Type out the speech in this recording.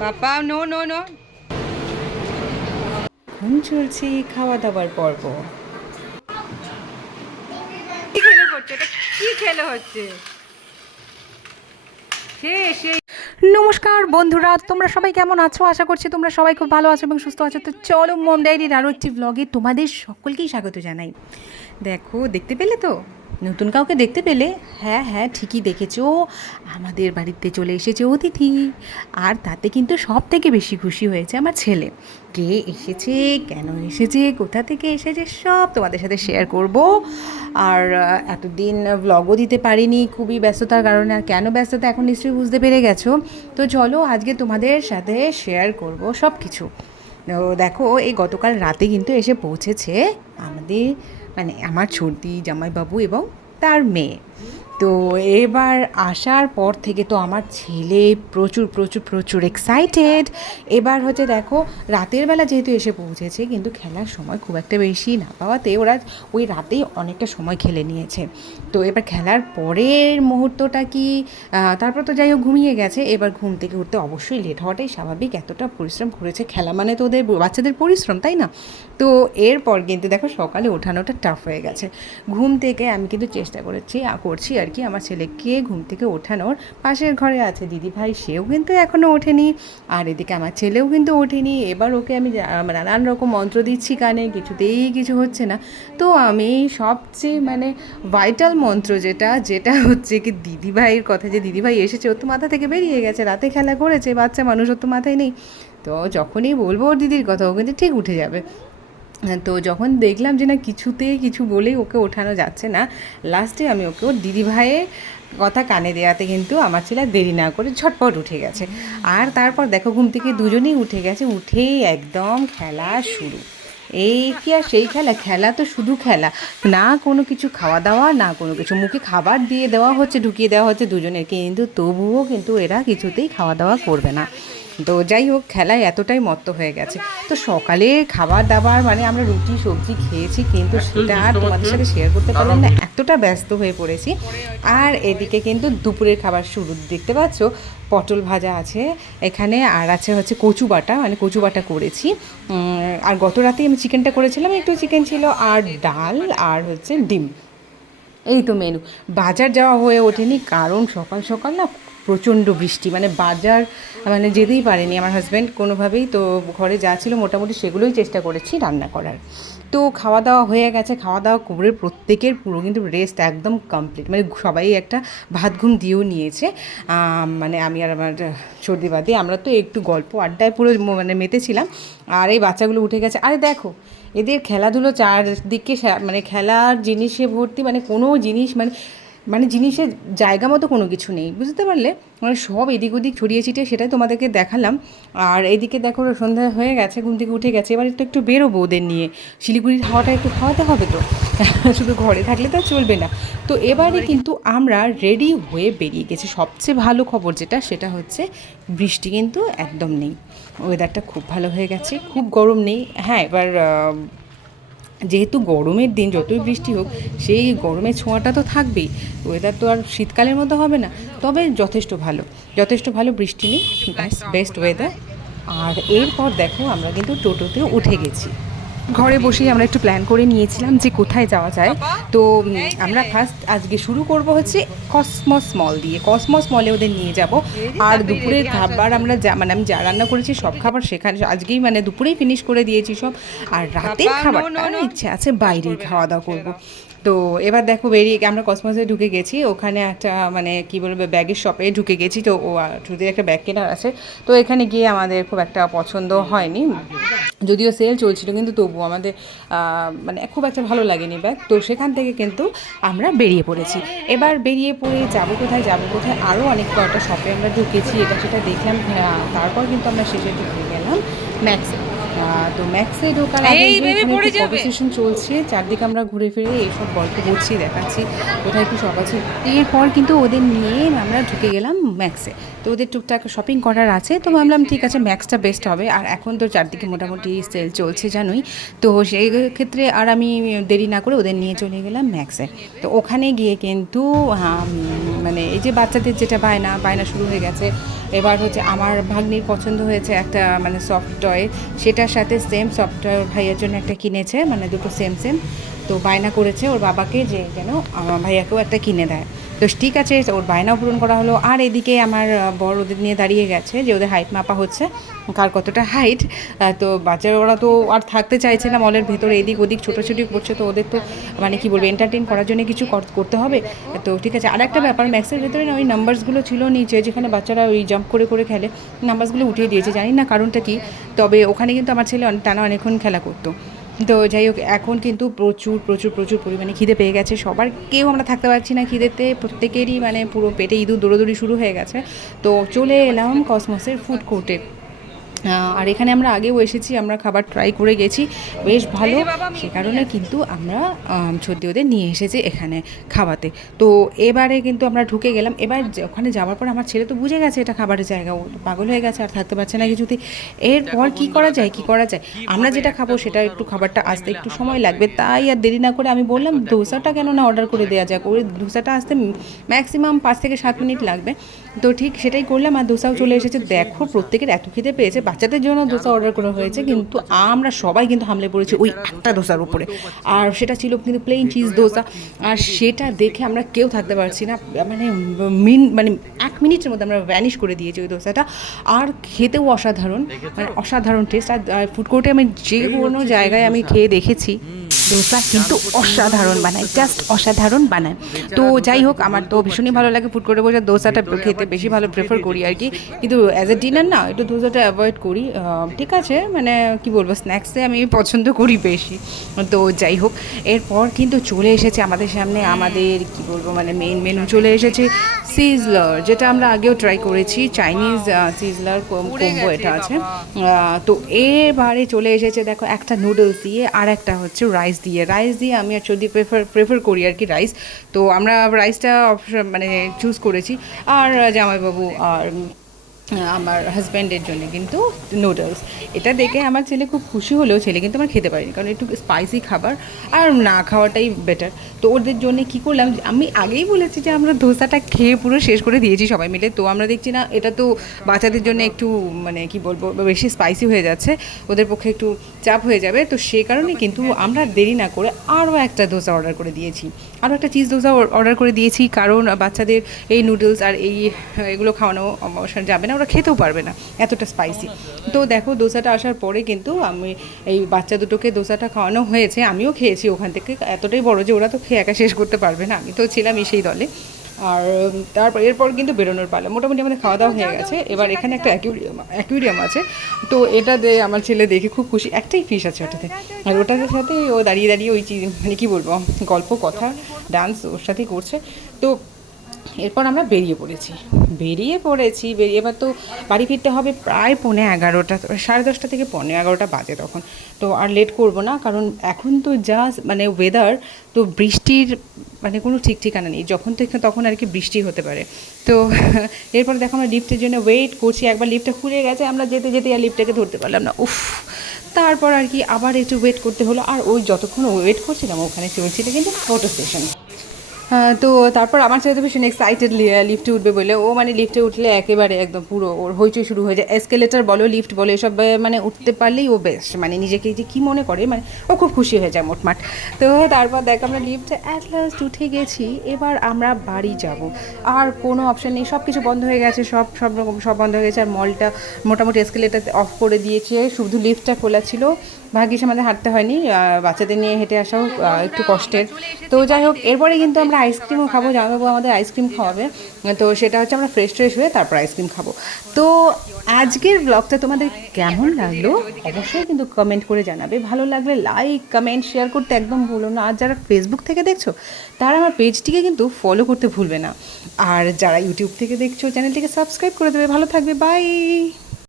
পাপা no no no. এখন চলছে খাওয়া দাওয়ার পর্ব। কি খেলে করছে এটা? কি খেলে হচ্ছে? নমস্কার বন্ধুরা, তোমরা সবাই কেমন আছো? আশা করছি তোমরা সবাই খুব ভালো আছো এবং সুস্থ আছো। তো চলো মম ডায়েরির আরও একটি ব্লগে তোমাদের সকলকেই স্বাগত জানাই। দেখো, দেখতে পেলে তো নতুন কাউকে দেখতে পেলে? হ্যাঁ হ্যাঁ, ঠিকই দেখেছো, আমাদের বাড়িতে চলে এসেছে অতিথি। আর তাতে কিন্তু সব থেকে বেশি খুশি হয়েছে আমার ছেলে। কে এসেছে, কেন এসেছে, কোথা থেকে এসেছে, সব তোমাদের সাথে শেয়ার করব। আর এতদিন ব্লগও দিতে পারিনি, খুবই ব্যস্ততার কারণে। আর কেন ব্যস্ততা এখন নিশ্চয়ই বুঝতে পেরে গেছো। তো চলো আজকে তোমাদের সাথে শেয়ার করব সব কিছু। তো দেখো, এই গতকাল রাতে কিন্তু এসে পৌঁছেছে আমাদের, মানে আমার ছোটি জামাইবাবু এবং তার মেয়ে। তো এবার আসার পর থেকে তো আমার ছেলে প্রচুর প্রচুর প্রচুর এক্সাইটেড। এবার হচ্ছে দেখো, রাতের বেলা যেহেতু এসে পৌঁছেছে, কিন্তু খেলার সময় খুব একটা বেশি না পাওয়াতে ওরা ওই রাতেই অনেকটা সময় খেলে নিয়েছে। তো এবার খেলার পরের মুহূর্তটা কি, তারপর তো যাই হোক ঘুমিয়ে গেছে। এবার ঘুম থেকে উঠতে অবশ্যই লেট হওয়াটাই স্বাভাবিক, এতটা পরিশ্রম করেছে, খেলা মানে তো ওদের বাচ্চাদের পরিশ্রম, তাই না? তো এরপর কিন্তু দেখো সকালে ওঠানোটা টাফ হয়ে গেছে। ঘুম থেকে আমি কিন্তু চেষ্টা করছি আর কি আমার ছেলেকে ঘুম থেকে ওঠানোর। পাশের ঘরে আছে দিদি ভাই, সেও কিন্তু এখনও ওঠেনি। আর এদিকে আমার ছেলেও কিন্তু ওঠেনি। এবার ওকে আমি নানান রকম মন্ত্র দিচ্ছি কানে, কিছুতেই কিছু হচ্ছে না। তো আমি সবচেয়ে মানে ভাইটাল মন্ত্র যেটা যেটা হচ্ছে কি, দিদিভাইয়ের কথা, যে দিদিভাই এসেছে, ওর তো মাথা থেকে বেরিয়ে গেছে, রাতে খেলা করেছে, বাচ্চা মানুষ, ওর তো মাথায় নেই। তো যখনই বলবো ওর দিদির কথা, ও কিন্তু ঠিক উঠে যাবে। তো যখন দেখলাম যে না, কিছুতেই কিছু বলেই ওকে ওঠানো যাচ্ছে না, লাস্টে আমি ওকে ওর দিদিভাইয়ের কথা কানে দেওয়াতে কিন্তু আমার ছেলে দেরি না করে ঝটপট উঠে গেছে। আর তারপর দেখো, ঘুম থেকে দুজনেই উঠে গেছে, উঠেই একদম খেলা শুরু। এই কি আর সেই খেলা, খেলা তো শুধু খেলা, না কোনো কিছু খাওয়া দাওয়া, না কোনো কিছু, মুখে খাবার দিয়ে দেওয়া হচ্ছে, ঢুকিয়ে দেওয়া হচ্ছে দুজনের, কিন্তু তবুও কিন্তু এরা কিছুতেই খাওয়া দাওয়া করবে না। তো যাই হোক, খেলায় এতটাই মত্ত হয়ে গেছে। তো সকালে খাবার দাবার মানে আমরা রুটি সবজি খেয়েছি, কিন্তু সেটা আর তোমাদের সাথে শেয়ার করতে পারলাম না, এতটা ব্যস্ত হয়ে পড়েছি। আর এদিকে কিন্তু দুপুরের খাবার শুরু, দেখতে পাচ্ছ পটল ভাজা আছে এখানে, আর আছে হচ্ছে কচু বাটা, মানে কচু বাটা করেছি। আর গত রাতেই আমি চিকেনটা করেছিলাম, একটু চিকেন ছিল, আর ডাল, আর হচ্ছে ডিম। এই তো মেনু। বাজার যাওয়া হয়ে ওঠেনি, কারণ সকাল সকাল না প্রচণ্ড বৃষ্টি, মানে বাজার মানে যেতেই পারেনি আমার হাজব্যান্ড কোনোভাবেই। তো ঘরে যা ছিল মোটামুটি সেগুলোই চেষ্টা করেছি রান্না করার। তো খাওয়া দাওয়া হয়ে গেছে, খাওয়া দাওয়া করে প্রত্যেকের পুরো কিন্তু রেস্ট একদম কমপ্লিট, মানে সবাই একটা ভাত ঘুম দিয়েও নিয়েছে। মানে আমি আর আমার সর্দি বাদে আমরা তো একটু গল্প আড্ডায় পুরো মানে মেতেছিলাম। আর এই বাচ্চাগুলো উঠে গেছে। আরে দেখো, এদের খেলাধুলো চারদিকে, মানে খেলার জিনিসে ভর্তি, মানে কোনো জিনিস মানে মানে জিনিসের জায়গা মতো কোনো কিছু নেই, বুঝতে পারলে? মানে সব এদিক ওদিক ছড়িয়ে ছিটিয়ে, সেটাই তোমাদেরকে দেখালাম। আর এদিকে দেখো সন্ধ্যা হয়ে গেছে, ঘুম থেকে উঠে গেছে, এবার একটু বেরোবো ওদের নিয়ে, শিলিগুড়ির হাওয়াটা একটু খাওয়াতে হবে তো শুধু ঘরে থাকলে তো চলবে না। তো এবারে কিন্তু আমরা রেডি হয়ে বেরিয়ে গেছি। সবচেয়ে ভালো খবর যেটা, সেটা হচ্ছে বৃষ্টি কিন্তু একদম নেই, ওয়েদারটা খুব ভালো হয়ে গেছে, খুব গরম নেই। হ্যাঁ, এবার যেহেতু গরমের দিন, যতই বৃষ্টি হোক সেই গরমের ছোঁয়াটা তো থাকবেই, ওয়েদার তো আর শীতকালের মতো হবে না। তবে যথেষ্ট ভালো, যথেষ্ট ভালো, বৃষ্টি নেই, বেস্ট ওয়েদার। আর এরপর দেখো আমরা কিন্তু টোটোতে উঠে গেছি। ঘরে বসেই আমরা একটু প্ল্যান করে নিয়েছিলাম যে কোথায় যাওয়া যায়। তো আমরা ফার্স্ট আজকে শুরু করব হচ্ছে কসমস মল দিয়ে, কসমস মলে ওদের নিয়ে যাব। আর দুপুরের খাবার আমরা মানে আমি যা রান্না করেছি সব খাবার সেখানে আজকেই মানে দুপুরেই ফিনিশ করে দিয়েছি সব। আর রাতের খাবারটা ইচ্ছে আছে বাইরেই খাওয়া দাওয়া করবো। তো এবার দেখো, বেরিয়ে আমরা কসমসে ঢুকে গেছি, ওখানে একটা মানে কি বলবো ব্যাগের শপে ঢুকে গেছি। তো ও শুধু একটা ব্যাগ কেনার আছে। তো এখানে গিয়ে আমাদের খুব একটা পছন্দ হয়নি, যদিও সেল চলছিল, কিন্তু তবু আমাদের মানে খুব একটা ভালো লাগেনি ব্যাগ। তো সেখান থেকে কিন্তু আমরা বেরিয়ে পড়েছি। এবার বেরিয়ে পড়ে যাবো কোথায়, আরও অনেক কয়েকটা শপে আমরা ঢুকেছি, এটা সেটা দেখলাম। তারপর কিন্তু আমরা শেষে ঢুকে গেলাম ম্যাক্সে। তো ম্যাক্সে ঢোকার আগে কনভারসেশন চলছে, চারদিকে আমরা ঘুরে ফিরে এইসব গল্প করছি, দেখাচ্ছি কোথায় একটু শপ আছে। এরপর কিন্তু ওদের নিয়ে আমরা ঢুকে গেলাম ম্যাক্সে। তো ওদের টুকটাক শপিং করার আছে, তো ভাবলাম ঠিক আছে ম্যাক্সটা বেস্ট হবে। আর এখন তো চারদিকে মোটামুটি সেল চলছে জানোই, তো সেই ক্ষেত্রে আর আমি দেরি না করে ওদের নিয়ে চলে গেলাম ম্যাক্সে। তো ওখানে গিয়ে কিন্তু মানে এই যে বাচ্চাদের যেটা বায়না শুরু হয়ে গেছে। এবার হচ্ছে আমার ভাগ্নির পছন্দ হয়েছে একটা মানে সফট টয়, সেটার সাথে সেম সফট টয় ওর ভাইয়ের জন্য একটা কিনেছে, মানে দুটো সেম সেম। তো বায়না করেছে ওর বাবাকে যে যেন আমার ভাইয়াকেও একটা কিনে দেয়। তো ঠিক আছে, ওর বায়নাও পূরণ করা হলো। আর এদিকে আমার বর ওদের নিয়ে দাঁড়িয়ে গেছে যে ওদের হাইট মাপা হচ্ছে, কার কতটা হাইট। তো বাচ্চারা ওরা তো আর থাকতে চাইছে না মলের ভেতরে, এদিক ওদিক ছোটাছুটি করছে। তো ওদের তো মানে কী বলবো, এন্টারটেন করার জন্য কিছু করতে হবে। তো ঠিক আছে, আর একটা ব্যাপার, ম্যাক্সের ভেতরে না ওই নাম্বারসগুলো ছিল নিচে, যেখানে বাচ্চারা ওই জাম্প করে করে খেলে, নাম্বারসগুলো উঠিয়ে দিয়েছে, জানি না কারণটা কি। তবে ওখানে কিন্তু আমার ছেলে টানা অনেকক্ষণ খেলা করতো। তো যাই হোক, এখন কিন্তু প্রচুর প্রচুর প্রচুর পরিমাণে খিদে পেয়ে গেছে সবার, কেউ আমরা থাকতে পারছি না খিদেতে, প্রত্যেকেরই মানে পুরো পেটে ইঁদুর দৌড়োদৌড়ি শুরু হয়ে গেছে। তো চলে এলাম কসমসের ফুড কোর্টে। আর এখানে আমরা আগেও এসেছি, আমরা খাবার ট্রাই করে গেছি, বেশ ভালো। সে কারণে কিন্তু আমরা সত্যি ওদের নিয়ে এসেছি এখানে খাওয়াতে। তো এবারে কিন্তু আমরা ঢুকে গেলাম। এবার ওখানে যাওয়ার পর আমার ছেলে তো বুঝে গেছে এটা খাবারের জায়গা, ও পাগল হয়ে গেছে, আর থাকতে পারছে না কিছুতেই। এরপর কী করা যায় আমরা যেটা খাবো সেটা একটু খাবারটা আসতে একটু সময় লাগবে, তাই আর দেরি না করে আমি বললাম ধোসাটা কেন না অর্ডার করে দেওয়া যাক। ওই ধোসাটা আসতে ম্যাক্সিমাম 5 থেকে 7 মিনিট লাগবে। তো ঠিক সেটাই করলাম, আর ধোসাও চলে এসেছে। দেখো প্রত্যেকের এত খিদে পেয়েছে, বাচ্চাদের জন্য ধোসা অর্ডার করা হয়েছে, কিন্তু আমরা সবাই কিন্তু হামলে পড়েছি ওই একটা ধোসার উপরে। আর সেটা ছিল কিন্তু প্লেন চিজ ধোসা। আর সেটা দেখে আমরা কেউ থাকতে পারছি না, মানে মানে 1 মিনিটের মধ্যে আমরা ভ্যানিশ করে দিয়েছি ওই ধোসাটা। আর খেতেও অসাধারণ, মানে অসাধারণ টেস্ট। আর ফুড কোর্টে আমি যে কোনো জায়গায় আমি খেয়ে দেখেছি, ধোসা কিন্তু অসাধারণ বানায়, জাস্ট অসাধারণ বানায়। তো যাই হোক, আমার তো ভীষণই ভালো লাগে ফুড কোর্টে বসে দোসাটা খেতে, বেশি ভালো প্রেফার করি আর কি। কিন্তু অ্যাজ এ ডিনার না একটু ধোসাটা অ্যাভয়েড করি। ঠিক আছে, মানে কি বলবো, স্ন্যাক্সে আমি পছন্দ করি বেশি। তো যাই হোক, এরপর কিন্তু চলে এসেছে আমাদের সামনে আমাদের কি বলবো মানে মেইন মেনু চলে এসেছে, সিজলার, যেটা আমরা আগেও ট্রাই করেছি, চাইনিজ সিজলার কম্বো এটা আছে। তো এবারে চলে এসেছে দেখো একটা নুডলস দিয়ে আর একটা হচ্ছে রাইস দিয়ে আমি অ্যাকচুয়ালি প্রেফার করি আর কি রাইস। তো আমরা রাইসটা মানে চুজ করেছি। আর জামাইবাবু আর আমার হাজব্যান্ডের জন্য কিন্তু নুডলস। এটা দেখে আমার ছেলে খুব খুশি হলেও ছেলে কিন্তু আমার খেতে পারিনি, কারণ একটু স্পাইসি খাবার আর না খাওয়াটাই বেটার। তো ওদের জন্য কী করলাম, আমি আগেই বলেছি যে আমরা ধোসাটা খেয়ে পুরো শেষ করে দিয়েছি সবাই মিলে। তো আমরা দেখছি না এটা তো বাচ্চাদের জন্য একটু মানে কি বলবো বেশি স্পাইসি হয়ে যাচ্ছে, ওদের পক্ষে একটু চাপ হয়ে যাবে। তো সেই কারণে কিন্তু আমরা দেরি না করে আরও একটা ধোসা অর্ডার করে দিয়েছি, আরও একটা চিজ ধোসা অর্ডার করে দিয়েছি, কারণ বাচ্চাদের এই নুডলস আর এগুলো খাওয়ানো অবশ্যই যাবে না, ওরা খেতেও পারবে না এতটা স্পাইসি। তো দেখো দোসাটা আসার পরে কিন্তু আমি এই বাচ্চা দুটোকে দোসাটা খাওয়ানো হয়েছে, আমিও খেয়েছি ওখান থেকে। এতটাই বড় যে ওরা তো খেয়ে একা শেষ করতে পারবে না, আমি তো ছিলামই সেই দলে। আর এরপর কিন্তু বেরোনোর পালা, মোটামুটি আমাদের খাওয়া দাওয়া হয়ে গেছে। এবার এখানে একটা অ্যাকুয়ারিয়াম আছে, তো এটা আমার ছেলে দেখে খুব খুশি, একটাই ফিশ আছে ওটাতে। আর ওটার সাথে ও দাঁড়িয়ে দাঁড়িয়ে ওই মানে কী বলবো গল্প কথা ডান্স ওর সাথেই করছে। তো এরপর আমরা বেরিয়ে পড়েছি। এবার তো বাড়ি ফিরতে হবে প্রায় 11:15, 10:30 থেকে 11:15 বাজে তখন। তো আর লেট করব না, কারণ এখন তো জাস্ট মানে ওয়েদার তো বৃষ্টির মানে কোনো ঠিক ঠিকানা নেই, যখন থেকে তখন আর কি বৃষ্টি হতে পারে। তো এরপর দেখো আমরা লিফটের জন্য ওয়েট করছি, একবার লিফটটা খুলে গেছে, আমরা যেতে যেতে আর লিফটটাকে ধরতে পারলাম না, উফ। তারপর আর কি আবার একটু ওয়েট করতে হলো। আর ওই যতক্ষণ ওয়েট করছিলাম ওখানে চলছিল কিন্তু ফটো সেশন। তো তারপর আমার ছেলে তো ভীষণ এক্সাইটেড লিফটে উঠবে বলে, ও মানে লিফটে উঠলে একেবারে একদম পুরো ওর হইচই শুরু হয়ে যায়। এসকেলেটার বলো লিফট বলো এসব মানে উঠতে পারলেই ও বেশ মানে নিজেকে যে কী মনে করে, মানে ও খুব খুশি হয়ে যায় মোটমাট। তো তারপর দেখ আমরা লিফটে অ্যাট লাস্ট উঠে গেছি, এবার আমরা বাড়ি যাব। আর কোনো অপশান নেই, সব কিছু বন্ধ হয়ে গেছে, সব রকম সব বন্ধ হয়ে গেছে। আর মলটা মোটামুটি এসকেলেটার অফ করে দিয়েছে, শুধু লিফটটা খোলা ছিল। ভাগ্যিস আমাদের হাঁটতে হয়নি, বাচ্চাদের নিয়ে হেঁটে আসাও একটু কষ্টের। তো যাই হোক, এরপরে কিন্তু আমরা আইসক্রিমও খাবো, জামাইবাবু আমাদের আইসক্রিম খাওয়াবে। তো সেটা হচ্ছে আমরা ফ্রেশ হয়ে তারপর আইসক্রিম খাবো। তো আজকের ব্লগটা তোমাদের কেমন লাগলো অবশ্যই কিন্তু কমেন্ট করে জানাবে, ভালো লাগলে লাইক কমেন্ট শেয়ার করতে একদম ভুলো না। আর যারা ফেসবুক থেকে দেখছো তারা আমার পেজটিকে কিন্তু ফলো করতে ভুলবে না, আর যারা ইউটিউব থেকে দেখছো চ্যানেলটিকে সাবস্ক্রাইব করে দেবে। ভালো থাকবে, বাই।